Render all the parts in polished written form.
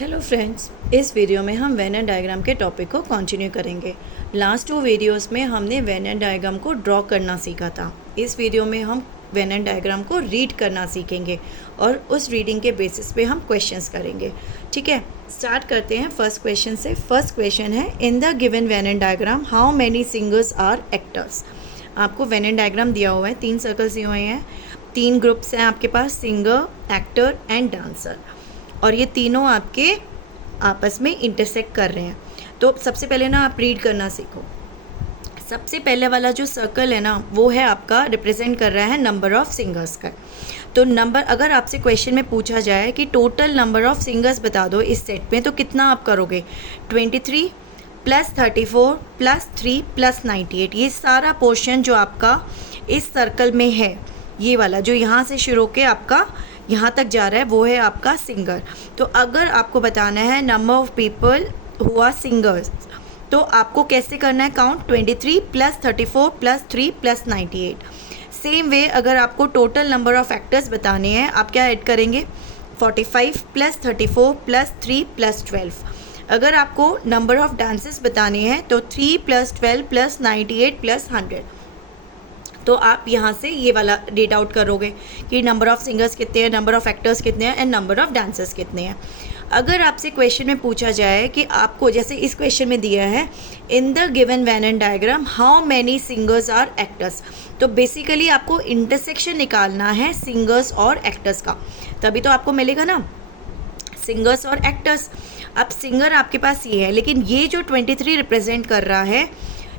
Hello friends, इस video में हम वेन एंड डायग्राम के टॉपिक को कंटिन्यू करेंगे। लास्ट 2 वीडियोस में हमने वेन एंड डायग्राम को ड्रॉ करना सीखा था। इस वीडियो में हम वेन एंड डायग्राम को रीड करना सीखेंगे और उस रीडिंग के बेसिस पे हम क्वेश्चंस करेंगे। ठीक है, स्टार्ट करते हैं फर्स्ट क्वेश्चन से। फर्स्ट क्वेश्चन है, in the given Venn and diagram how many singers are actors. आपको वेन एंड डायग्राम दिया हुआ है, 3 सर्कल्स दिए हुए हैं, 3 ग्रुप्स हैं आपके पास, सिंगर, एक्टर एंड डांसर, और ये तीनों आपके आपस में इंटरसेक्ट कर रहे हैं। तो सबसे पहले ना आप रीड करना सीखो। सबसे पहले वाला जो सर्कल है ना, वो है आपका रिप्रेजेंट कर रहा है नंबर ऑफ़ सिंगर्स का। तो नंबर, अगर आपसे क्वेश्चन में पूछा जाए कि टोटल नंबर ऑफ़ सिंगर्स बता दो इस सेट में, तो कितना आप करोगे? 23 + 34 + 3 + 98। ये सारा पोर्शन जो आपका इस सर्कल में है, ये वाला जो यहाँ से शुरू होकर आपका यहाँ तक जा रहा है, वो है आपका सिंगर। तो अगर आपको बताना है number of people who are singers, तो आपको कैसे करना है काउंट? 23 + 34 + 3 + 98। सेम वे अगर आपको टोटल नंबर ऑफ़ एक्टर्स बताने हैं, आप क्या ऐड करेंगे? 45 + 34 + 3 + 12। अगर आपको नंबर ऑफ़ डांसेस बताने हैं तो 3 + 12 + 98 + 100। तो आप यहाँ से ये वाला रीड आउट करोगे कि नंबर ऑफ़ सिंगर्स कितने हैं, नंबर ऑफ़ एक्टर्स कितने हैं एंड नंबर ऑफ़ डांसर्स कितने हैं। अगर आपसे क्वेश्चन में पूछा जाए कि आपको, जैसे इस क्वेश्चन में दिया है, in the given Venn and diagram how many singers are actors, तो बेसिकली आपको इंटरसेक्शन निकालना है सिंगर्स और एक्टर्स का, तभी तो आपको मिलेगा ना सिंगर्स और एक्टर्स। अब सिंगर आपके पास ये है, लेकिन ये जो 23 रिप्रेजेंट कर रहा है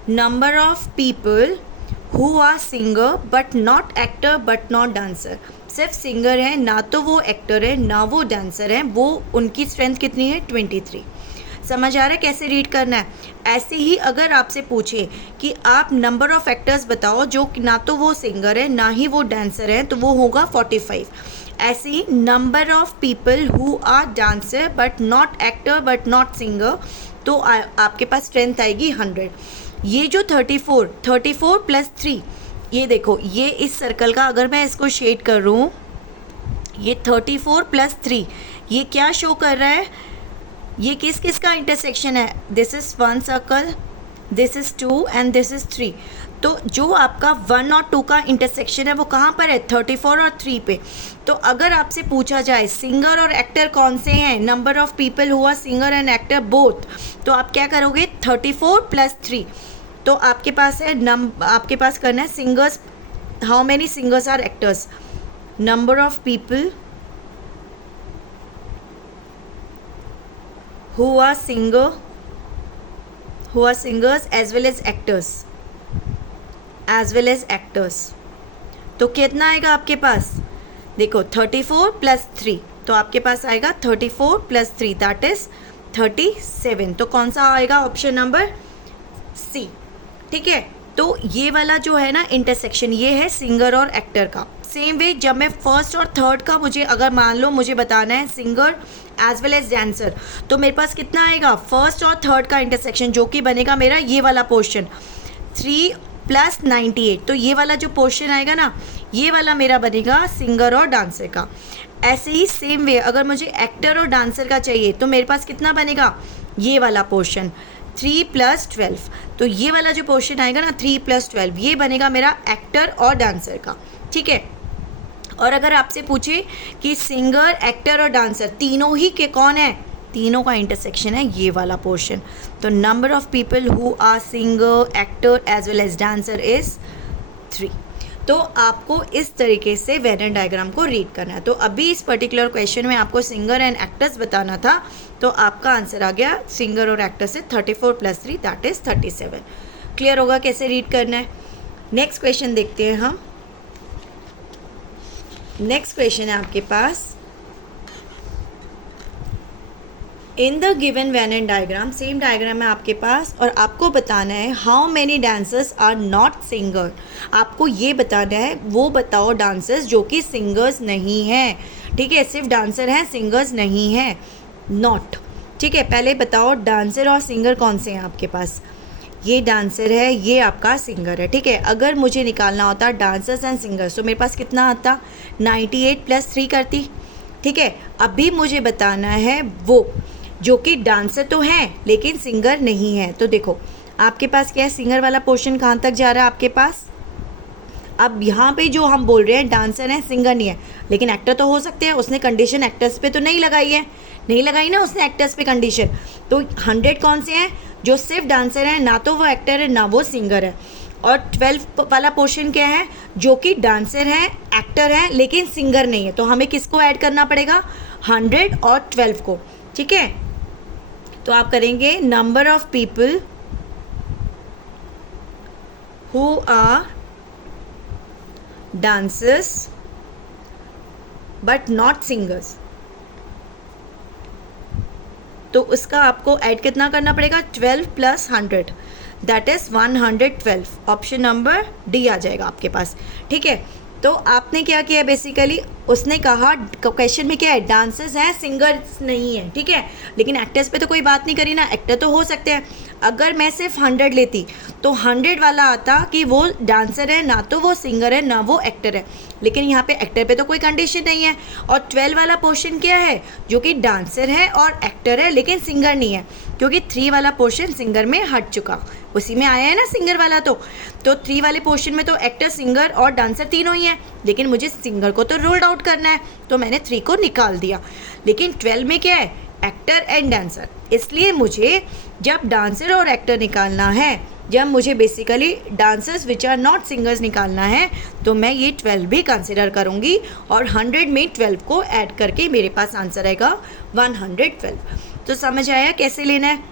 number of people who are singer but not actor but not dancer. सिर्फ सिंगर है, ना तो वो एक्टर है ना वो डांसर है, वो उनकी स्ट्रेंथ कितनी है? 23। समझ आ रहा है कैसे रीड करना है? ऐसे ही अगर आपसे पूछे कि आप नंबर ऑफ़ एक्टर्स बताओ जो ना तो वो सिंगर है ना ही वो डांसर है, तो वो होगा 45। ऐसे ही number of people who are dancer but not actor but not singer, तो आपके पास स्ट्रेंथ आएगी 100। ये जो 34 + 3, ये देखो, ये इस सर्कल का अगर मैं इसको शेड कर रहा हूँ, ये 34 + 3, ये क्या शो कर रहा है? ये किस किस का इंटरसेक्शन है? This is 1 circle, this is 2 and this is 3। तो जो आपका 1 और 2 का इंटरसेक्शन है वो कहाँ पर है? 34 और 3 पे। तो अगर आपसे पूछा जाए सिंगर और एक्टर कौन से हैं, number of people who are singer and actor both, तो आप क्या करोगे? 34 + 3। तो आपके पास है आपके पास करना है singers, how many singers are actors, number of people who are singers as well as actors. तो कितना आएगा आपके पास? देखो 34 + 3, तो आपके पास आएगा 34 + 3 दैट इज 37। तो कौन सा आएगा? Option number C. ठीक है, तो ये वाला जो है ना इंटरसेक्शन, ये है सिंगर और एक्टर का। सेम वे जब मैं फर्स्ट और थर्ड का, मुझे अगर मान लो मुझे बताना है singer as well as dancer, तो मेरे पास कितना आएगा? फर्स्ट और थर्ड का इंटरसेक्शन, जो कि बनेगा मेरा ये वाला पोर्शन 3 + 98। तो ये वाला जो पोर्शन आएगा ना, ये वाला मेरा बनेगा सिंगर और डांसर का। ऐसे ही सेम वे अगर मुझे एक्टर और डांसर का चाहिए, तो मेरे पास कितना बनेगा? ये वाला पोर्शन 3 + 12। तो ये वाला जो पोर्शन आएगा ना 3 + 12, ये बनेगा मेरा एक्टर और डांसर का। ठीक है, और अगर आपसे पूछे कि सिंगर, एक्टर और डांसर तीनों ही के कौन है, तीनों का इंटरसेक्शन है ये वाला पोर्शन, तो number of people who are singer, actor as well as dancer is 3। तो आपको इस तरीके से वेन एंड डायग्राम को रीड करना है। तो अभी इस पर्टिकुलर क्वेश्चन में आपको सिंगर एंड एक्टर्स बताना था, तो आपका आंसर आ गया सिंगर और एक्टर से 34 + 3 दैट इज़ 37। क्लियर होगा कैसे रीड करना है? नेक्स्ट क्वेश्चन देखते हैं हम। नेक्स्ट क्वेश्चन है आपके पास, in the given Venn and diagram, same diagram है आपके पास, और आपको बताना है how many dancers are not singer. आपको ये बताना है वो बताओ डांसर्स जो कि सिंगर्स नहीं हैं। ठीक है, सिर्फ डांसर हैं, सिंगर्स नहीं हैं, नॉट। ठीक है, पहले बताओ डांसर और सिंगर कौन से हैं आपके पास। ये डांसर है, ये आपका सिंगर है। ठीक है, अगर मुझे निकालना होता डांसर्स एंड सिंगर्स, तो मेरे पास कितना आता? 98 + 3 करती। ठीक है, अभी मुझे बताना है वो जो कि डांसर तो है लेकिन सिंगर नहीं है। तो देखो आपके पास क्या है, सिंगर वाला पोर्शन कहाँ तक जा रहा है आपके पास। अब यहाँ पे जो हम बोल रहे हैं डांसर है सिंगर नहीं है, लेकिन एक्टर तो हो सकते हैं। उसने कंडीशन एक्टर्स पे तो नहीं लगाई है, नहीं लगाई ना उसने एक्टर्स पे कंडीशन। तो 100 कौन से हैं, जो सिर्फ डांसर है, ना तो वो एक्टर है ना वो सिंगर है। और 12 वाला पोर्शन क्या है, जो कि डांसर है एक्टर है लेकिन सिंगर नहीं है। तो हमें किसको ऐड करना पड़ेगा, 100 और 12 को। ठीक है, तो आप करेंगे number of people who are dancers but not singers। तो उसका आपको ऐड कितना करना पड़ेगा, 12 + 100 that is 112। Option number D आ जाएगा आपके पास। ठीक है, तो आपने क्या किया बेसिकली, उसने कहा क्वेश्चन में क्या है, डांसर्स हैं सिंगर्स नहीं है। ठीक है, लेकिन एक्टर्स पे तो कोई बात नहीं करी ना, एक्टर तो हो सकते हैं। अगर मैं सिर्फ 100 लेती तो 100 वाला आता कि वो डांसर है, ना तो वो सिंगर है ना वो एक्टर है। लेकिन यहाँ पे एक्टर पे तो कोई कंडीशन नहीं है। और 12 वाला पोर्शन क्या है, जो कि डांसर है और एक्टर है लेकिन सिंगर नहीं है, क्योंकि 3 वाला पोर्शन सिंगर में हट चुका, उसी में आया है ना सिंगर वाला। तो 3 वाले पोर्शन में तो एक्टर सिंगर और डांसर तीनों ही हैं, लेकिन मुझे सिंगर को तो रोल्ड आउट करना है, तो मैंने 3 को निकाल दिया। लेकिन 12 में क्या है, एक्टर एंड डांसर। इसलिए मुझे जब डांसर और एक्टर निकालना है, जब मुझे basically dancers which are not singers निकालना है, तो मैं ये 12 भी कंसिडर करूँगी और 100 में 12 को ऐड करके मेरे पास आंसर आएगा 112। तो समझ आया कैसे लेना है।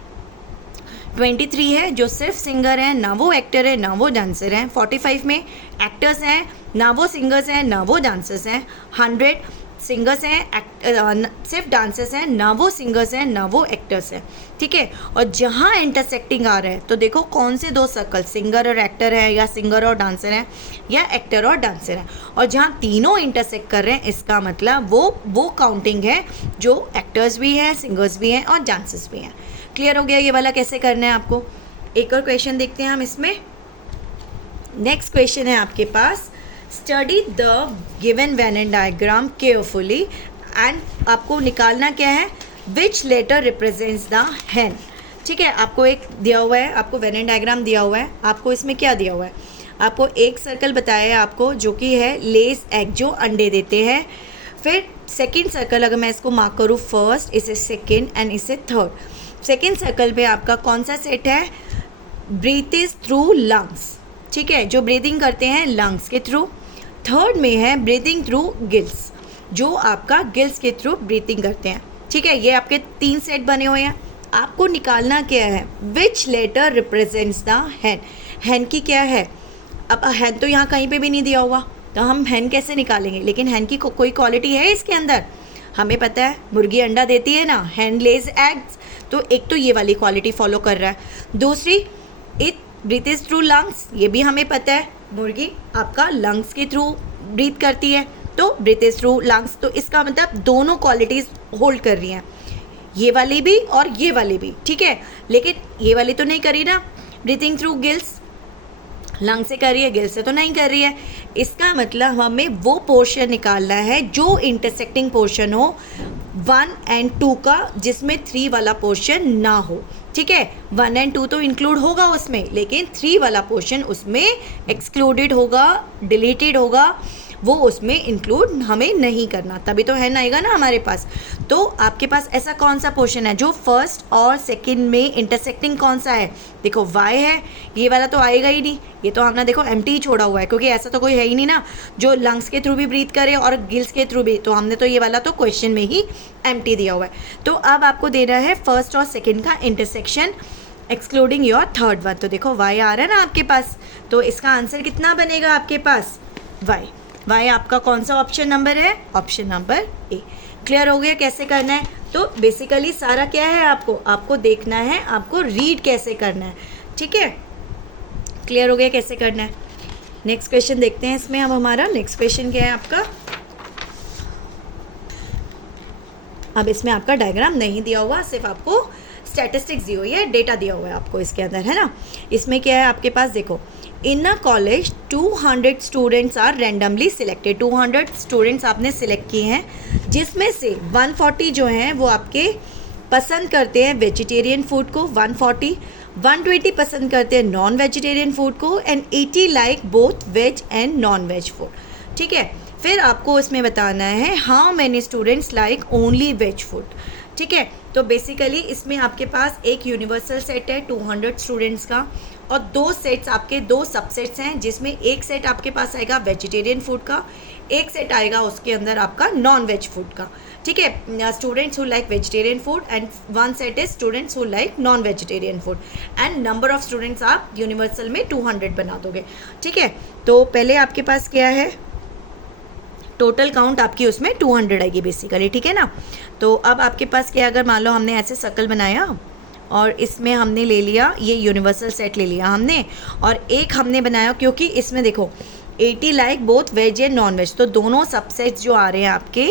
23 है जो सिर्फ सिंगर है, ना वो एक्टर है ना वो डांसर है। 45 में एक्टर्स हैं, ना वो सिंगर्स हैं ना वो डांसर्स हैं। 100 सिंगर्स हैं, सिर्फ डांसर्स हैं, ना वो सिंगर्स हैं ना वो एक्टर्स हैं। ठीक है, और जहाँ इंटरसेक्टिंग आ रहा है तो देखो कौन से 2 सर्कल, सिंगर और एक्टर है या सिंगर और डांसर है या एक्टर और डांसर है। और जहाँ तीनों इंटरसेक्ट कर रहे हैं, इसका मतलब वो काउंटिंग है जो एक्टर्स भी हैं, सिंगर्स भी हैं और डांसर्स भी हैं। क्लियर हो गया ये वाला कैसे करना है आपको। एक और क्वेश्चन देखते हैं हम इसमें। नेक्स्ट क्वेश्चन है आपके पास, study the given Venn diagram carefully and आपको निकालना क्या है, which letter represents the hen। ठीक है, आपको एक दिया हुआ है, आपको वेन डायग्राम दिया हुआ है। आपको इसमें क्या दिया हुआ है, आपको एक सर्कल बताया है आपको, जो कि है लेस एग, जो अंडे देते हैं। फिर सेकेंड सर्कल, अगर मैं इसको मार्क करूँ फर्स्ट, इसे सेकेंड एंड इसे थर्ड। सेकेंड सर्कल पे आपका कौन सा सेट है, ब्रीथेज थ्रू लंग्स। ठीक है, जो ब्रीदिंग करते हैं लंग्स के थ्रू। थर्ड में है ब्रीदिंग थ्रू गिल्स, जो आपका गिल्स के थ्रू ब्रीथिंग करते हैं। ठीक है, ये आपके 3 सेट बने हुए हैं। आपको निकालना क्या है, which letter represents the hen। hen की क्या है, अब hen तो यहाँ कहीं पे भी नहीं दिया हुआ, तो हम hen कैसे निकालेंगे। लेकिन hen की कोई क्वालिटी है इसके अंदर, हमें पता है मुर्गी अंडा देती है ना, hen lays eggs। तो एक तो ये वाली क्वालिटी फॉलो कर रहा है। दूसरी, इट ब्रीथेज थ्रू लंग्स, ये भी हमें पता है मुर्गी आपका लंग्स के थ्रू ब्रीथ करती है, तो ब्रीथेज थ्रू लंग्स। तो इसका मतलब दोनों क्वालिटीज़ होल्ड कर रही हैं, ये वाली भी और ये वाली भी। ठीक है, लेकिन ये वाली तो नहीं करी ना, ब्रीथिंग थ्रू गिल्स, लंग से कर रही है, गिल से तो नहीं कर रही है। इसका मतलब हमें वो पोर्शन निकालना है जो इंटरसेक्टिंग पोर्शन हो 1 और 2 का, जिसमें 3 वाला पोर्शन ना हो। ठीक है, 1 और 2 तो इंक्लूड होगा उसमें, लेकिन 3 वाला पोर्शन उसमें एक्सक्लूडेड होगा, डिलीटेड होगा, वो उसमें इंक्लूड हमें नहीं करना, तभी तो है ना आएगा ना हमारे पास। तो आपके पास ऐसा कौन सा पोर्शन है जो फर्स्ट और सेकंड में इंटरसेक्टिंग कौन सा है, देखो वाई है, ये वाला तो आएगा ही नहीं, ये तो हमने देखो एम्प्टी ही छोड़ा हुआ है, क्योंकि ऐसा तो कोई है ही नहीं ना जो लंग्स के थ्रू भी ब्रीथ करे और गिल्स के थ्रू भी, तो हमने तो ये वाला तो क्वेश्चन में ही एम्प्टी दिया हुआ है। तो अब आपको देना है फर्स्ट और सेकेंड का intersection excluding your third one. तो देखो वाई आ रहा है ना आपके पास, तो इसका आंसर कितना बनेगा आपके पास, वाई। वाई आपका कौन सा ऑप्शन नंबर है, ऑप्शन नंबर ए। क्लियर हो गया कैसे करना है। तो बेसिकली सारा क्या है, आपको देखना है, आपको रीड कैसे करना है। ठीक है, क्लियर हो गया कैसे करना है। नेक्स्ट क्वेश्चन देखते हैं इसमें। अब हमारा नेक्स्ट क्वेश्चन क्या है आपका, अब इसमें आपका डायग्राम नहीं दिया हुआ, सिर्फ आपको स्टैटिस्टिक्स दी हुई है, डेटा दिया हुआ है आपको इसके अंदर, है ना। इसमें क्या है आपके पास, देखो in a college 200 students are randomly selected. 200 students आपने सिलेक्ट किए हैं, जिसमें से 140 जो हैं वो आपके पसंद करते हैं वेजिटेरियन फूड को 140, 120 पसंद करते हैं नॉन वेजिटेरियन फूड को and 80 like both veg and non veg food. ठीक है, फिर आपको इसमें बताना है how many students like only veg food. ठीक है, तो बेसिकली इसमें आपके पास एक यूनिवर्सल सेट है 200 स्टूडेंट्स का और दो सेट्स आपके दो सबसेट्स हैं, जिसमें एक सेट आपके पास आएगा वेजिटेरियन फूड का, एक सेट आएगा उसके अंदर आपका नॉन वेज फूड का। ठीक है, students who like vegetarian food and one set is students who like non vegetarian food and number of students आप यूनिवर्सल में 200 बना दोगे। ठीक है, तो पहले आपके पास क्या है, टोटल काउंट आपकी उसमें 200 आएगी बेसिकली। ठीक है ना, तो अब आपके पास क्या, अगर मान लो हमने ऐसे सर्कल बनाया और इसमें हमने ले लिया ये यूनिवर्सल सेट ले लिया हमने, और एक हमने बनाया, क्योंकि इसमें देखो 80 like both veg and non veg, तो दोनों सबसेट्स जो आ रहे हैं आपके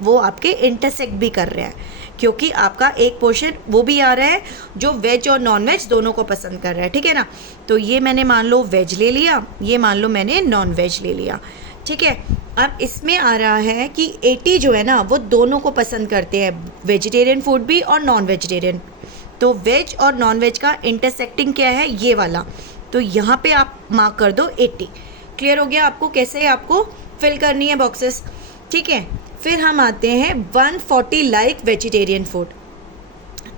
वो आपके इंटरसेक्ट भी कर रहे हैं, क्योंकि आपका एक पोर्शन वो भी आ रहा है जो वेज और नॉन वेज दोनों को पसंद कर रहा है। ठीक है ना, तो ये मैंने मान लो वेज ले लिया, ये मान लो मैंने नॉन वेज ले लिया। ठीक है, अब इसमें आ रहा है कि 80 जो है ना वो दोनों को पसंद करते हैं, वेजिटेरियन फूड भी और नॉन वेजिटेरियन। तो वेज और नॉन वेज का इंटरसेक्टिंग क्या है, ये वाला, तो यहाँ पे आप मार्क कर दो 80। क्लियर हो गया आपको कैसे आपको फिल करनी है बॉक्सेस। ठीक है, फिर हम आते हैं 140 लाइक वेजिटेरियन फूड।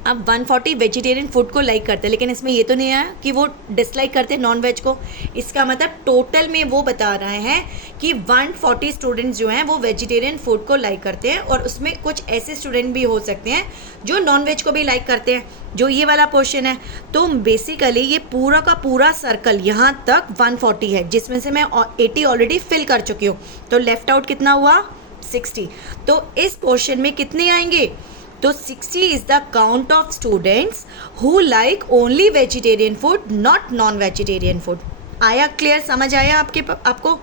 अब 140 वेजिटेरियन फूड को लाइक करते हैं, लेकिन इसमें ये तो नहीं आया कि वो डिसलाइक करते हैं नॉन वेज को। इसका मतलब टोटल में वो बता रहे हैं कि 140 स्टूडेंट्स जो हैं वो वेजिटेरियन फूड को लाइक करते हैं, और उसमें कुछ ऐसे स्टूडेंट भी हो सकते हैं जो नॉन वेज को भी लाइक करते हैं, जो ये वाला पोर्शन है। तो बेसिकली ये पूरा का पूरा सर्कल यहाँ तक 140 है, जिसमें से मैं 80 ऑलरेडी फिल कर चुकी हूँ। तो लेफ्ट आउट कितना हुआ, 60। तो इस पोर्शन में कितने आएंगे, तो 60 is the count of students who like only vegetarian food not non vegetarian food. आया क्लियर, समझ आया आपको।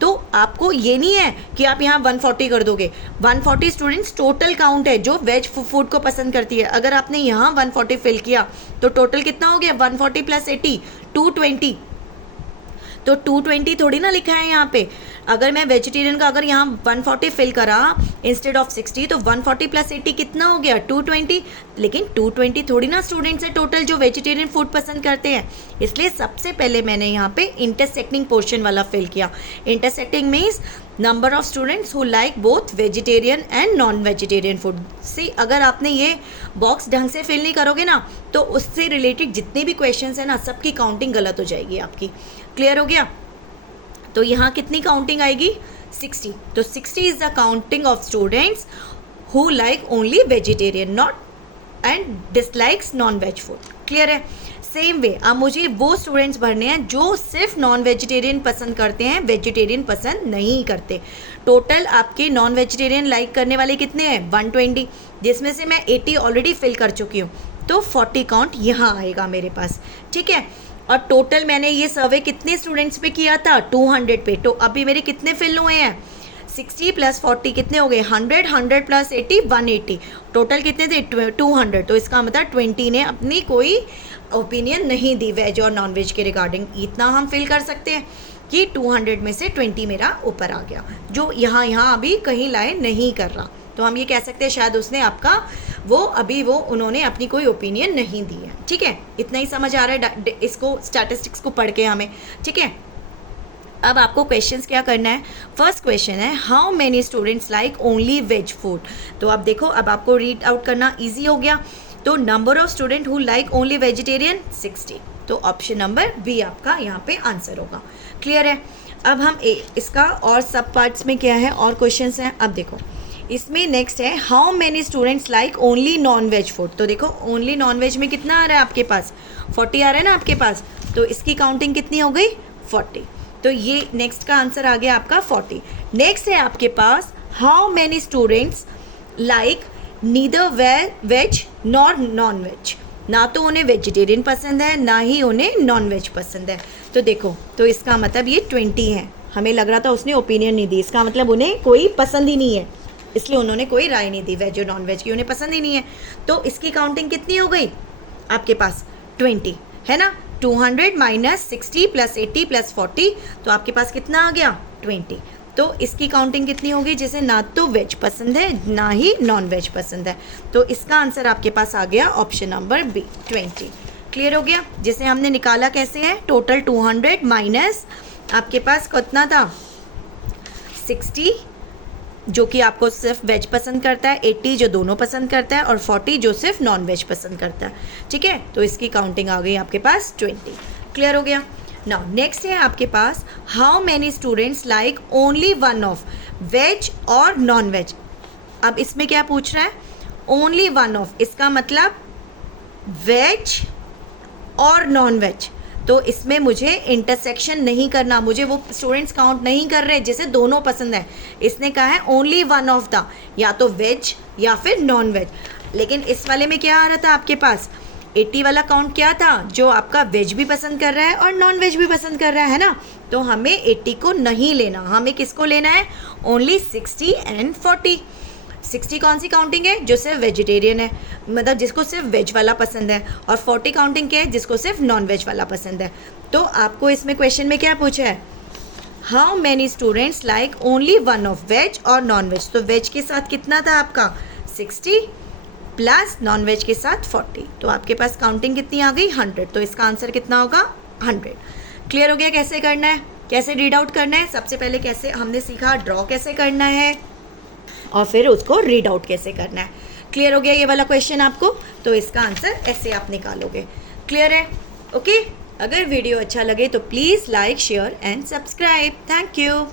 तो आपको ये नहीं है कि आप यहाँ 140 कर दोगे, 140 स्टूडेंट्स टोटल काउंट है जो वेज फूड को पसंद करती है। अगर आपने यहाँ 140 फिल किया तो टोटल कितना हो गया, 140 प्लस 80 220। तो 220 थोड़ी ना लिखा है यहाँ पे। अगर मैं वेजिटेरियन का अगर यहाँ 140 फिल करा इंस्टेड ऑफ 60, तो 140 प्लस 80 कितना हो गया, 220। लेकिन 220 थोड़ी ना स्टूडेंट्स है टोटल जो वेजिटेरियन फूड पसंद करते हैं, इसलिए सबसे पहले मैंने यहाँ पे इंटरसेक्टिंग पोर्शन वाला फिल किया। Intersecting means number of students who like both vegetarian and non vegetarian food. See अगर आपने ये बॉक्स ढंग से फिल नहीं करोगे ना, तो उससे रिलेटेड जितने भी क्वेश्चन है ना, सबकी काउंटिंग गलत हो जाएगी आपकी। क्लियर हो गया, तो यहाँ कितनी काउंटिंग आएगी, 60। तो 60 is the counting of students who like only vegetarian not and dislikes non veg food. Clear है, सेम वे अब मुझे वो स्टूडेंट्स भरने हैं जो सिर्फ नॉन वेजिटेरियन पसंद करते हैं, वेजिटेरियन पसंद नहीं करते। टोटल आपके नॉन वेजिटेरियन लाइक करने वाले कितने हैं, 120, जिसमें से मैं 80 ऑलरेडी फिल कर चुकी हूँ, तो 40 काउंट यहाँ आएगा मेरे पास। ठीक है, और टोटल मैंने ये सर्वे कितने स्टूडेंट्स पे किया था, 200 पे। तो अभी मेरे कितने फिल हुए हैं, 60 प्लस 40 कितने हो गए, 100, 100 प्लस 80 180। टोटल कितने थे, 200। तो इसका मतलब 20 ने अपनी कोई ओपिनियन नहीं दी वेज और नॉन वेज के रिगार्डिंग। इतना हम फिल कर सकते हैं कि 200 में से 20 मेरा ऊपर आ गया, जो यहाँ अभी कहीं लाइन नहीं कर रहा। तो हम ये कह सकते हैं शायद उसने आपका उन्होंने अपनी कोई ओपिनियन नहीं दी है। ठीक है, इतना ही समझ आ रहा है इसको स्टैटिस्टिक्स को पढ़ के हमें। ठीक है, अब आपको क्वेश्चंस क्या करना है। फर्स्ट क्वेश्चन है how many students like only veg food. तो अब देखो, अब आपको रीड आउट करना ईजी हो गया। तो number of student who like only vegetarian 60। तो ऑप्शन नंबर बी आपका यहाँ पे आंसर होगा। क्लियर है, अब हम इसका और सब पार्ट्स में क्या है और क्वेश्चंस हैं। अब देखो इसमें नेक्स्ट है how many students like only non veg food. तो देखो ओनली नॉन वेज में कितना आ रहा है आपके पास, 40 आ रहा है ना आपके पास। तो इसकी काउंटिंग कितनी हो गई, 40। तो ये नेक्स्ट का आंसर आ गया आपका 40। नेक्स्ट है आपके पास how many students like neither veg nor non veg. ना तो उन्हें वेजिटेरियन पसंद है, ना ही उन्हें नॉन वेज पसंद है। तो देखो, तो इसका मतलब ये 20 है। हमें लग रहा था उसने ओपिनियन नहीं दी, इसका मतलब उन्हें कोई पसंद ही नहीं है, इसलिए उन्होंने कोई राय नहीं दी वेज और नॉन वेज की, उन्हें पसंद ही नहीं है। तो इसकी काउंटिंग कितनी हो गई आपके पास, 20 है ना। 200 माइनस 60 प्लस 80 प्लस 40, तो आपके पास कितना आ गया, 20। तो इसकी काउंटिंग कितनी होगी, जैसे ना तो वेज पसंद है ना ही नॉन वेज पसंद है। तो इसका आंसर आपके पास आ गया ऑप्शन नंबर बी 20। क्लियर हो गया। जिसे हमने निकाला कैसे है, टोटल 200 माइनस आपके पास कितना था 60 जो कि आपको सिर्फ वेज पसंद करता है, 80 जो दोनों पसंद करता है और 40 जो सिर्फ नॉन वेज पसंद करता है। ठीक है, तो इसकी काउंटिंग आ गई आपके पास 20। क्लियर हो गया। नाउ नेक्स्ट है आपके पास how many students like only one of veg और नॉन वेज। अब इसमें क्या पूछ रहा है, ओनली वन ऑफ, इसका मतलब वेज और नॉन वेज। तो इसमें मुझे इंटरसेक्शन नहीं करना, मुझे वो स्टूडेंट्स काउंट नहीं कर रहे जैसे दोनों पसंद है। इसने कहा है ओनली वन ऑफ द, या तो वेज या फिर नॉन वेज। लेकिन इस वाले में क्या आ रहा था आपके पास, 80 वाला काउंट क्या था, जो आपका वेज भी पसंद कर रहा है और नॉन वेज भी पसंद कर रहा है ना। तो हमें 80 को नहीं लेना, हमें किसको लेना है, ओनली 60 एंड 40। 60 कौन सी काउंटिंग है, जो सिर्फ वेजिटेरियन है, मतलब जिसको सिर्फ वेज वाला पसंद है, और 40 काउंटिंग क्या है, जिसको सिर्फ नॉन वेज वाला पसंद है। तो आपको इसमें क्वेश्चन में क्या पूछा है, how many students like only one of veg और नॉन वेज। तो वेज के साथ कितना था आपका 60 प्लस नॉन वेज के साथ 40, तो आपके पास काउंटिंग कितनी आ गई 100। तो इसका आंसर कितना होगा 100। क्लियर हो गया कैसे करना है, कैसे रीड आउट करना है। सबसे पहले कैसे हमने सीखा ड्रॉ कैसे करना है और फिर उसको रीड आउट कैसे करना है। क्लियर हो गया ये वाला क्वेश्चन आपको, तो इसका आंसर ऐसे आप निकालोगे। क्लियर है, ओके। अगर वीडियो अच्छा लगे तो please like share and subscribe. Thank you.